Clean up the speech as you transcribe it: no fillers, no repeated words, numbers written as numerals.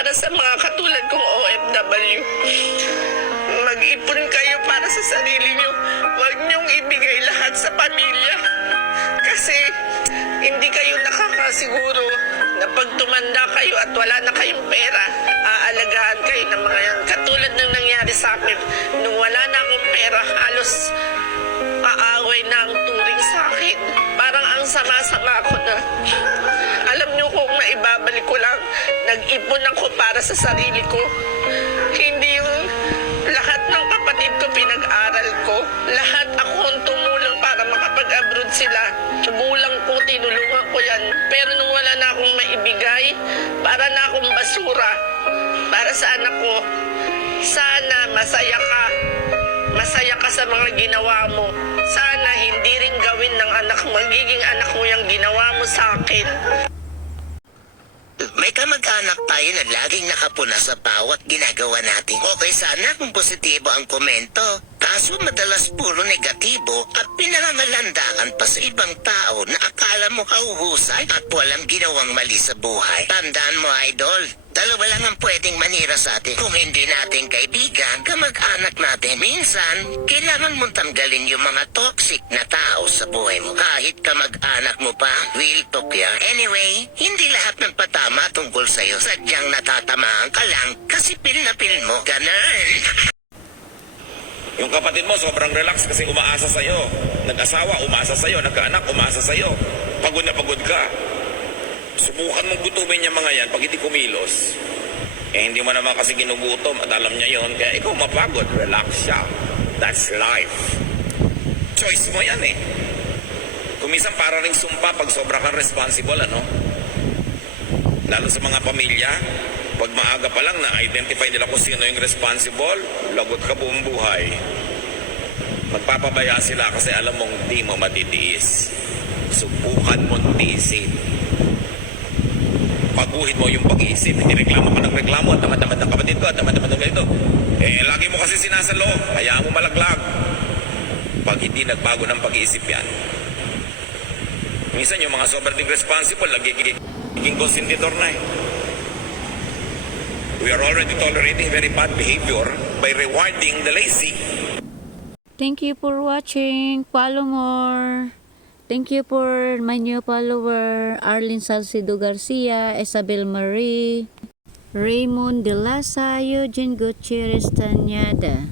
para sa mga katulad kong OFW. Mag-ipon kayo para sa sarili nyo. Huwag nyong ibigay lahat sa pamilya. Kasi hindi kayo nakakasiguro na pag tumanda kayo at wala na kayong pera, aalagaan kayo ng mga yan. Katulad ng nangyari sa akin, nung wala na akong pera, halos kaaway na ang turing sa akin. Parang ang sama-sama ko na. Alam nyo kung naibabalik ko lang, nag-ipon ako para sa sarili ko. Hindi yung lahat ng kapatid ko pinag-aral ko. Lahat ako ang tumulong para makapag-abroad sila. Gulang ko, tinulungan ko yan. Pero nung wala na akong maibigay, para na akong basura. Para sa anak ko, sana masaya ka. Masaya ka sa mga ginawa mo. Sana hindi rin gawin ng anak mo, magiging anak mo yung ginawa mo sa akin. May kamag-anak tayo na laging nakapuna sa bawat ginagawa natin. Okay sana kung positibo ang komento. Kaso madalas puro negatibo at pinangangalandakan pa sa ibang tao na akala mo kahuhusay at walang ginawang mali sa buhay. Tandaan mo, idol, dalawa lang ang pwedeng manira sa atin. Kung hindi natin kaibigan, kamag-anak natin. Minsan, kailangan mong tanggalin yung mga toxic na tao sa buhay mo. Kahit kamag-anak mo pa, real talk yan. Anyway, hindi lahat ng patama tungkol sa'yo. Sadyang natatamaan ka lang kasi pil na pil mo. Ganun. Yung kapatid mo sobrang relax kasi umaasa sa'yo. Nag-asawa, umaasa sa'yo. Nagkaanak, umaasa sa'yo. Pagod na pagod ka. Subukan mong gutumin yung mga yan pag hindi kumilos. Hindi mo naman kasi ginugutom at alam niya yon. Kaya ikaw mapagod, relax siya. That's life. Choice mo yan eh. Kuminsan para ring sumpa pag sobra kang responsible, ano? Lalo sa mga pamilya, pag maaga pa lang na-identify nila kung sino yung responsible, lagot ka buong buhay. Magpapabaya sila kasi alam mong di mo matitiis. Subukan mong tiisin. Paguhin mo yung pag-iisip. Hindi reklamo ka ng reklamo. Tamad-tamad ng kapatid ko. Tamad-tamad ng ganito. Lagi mo kasi sinasalo. Hayaan mo malaglag. Pag hindi nagbago ng pag-iisip yan. Minsan yung mga sobrang responsible, nagiging konsentidor na eh. We are already tolerating very bad behavior by rewarding the lazy. Thank you for watching. Follow more. Thank you for my new follower, Arlene Salcido Garcia, Isabel Marie, Raymond De Lasa, Eugene Gutierrez Tanyada.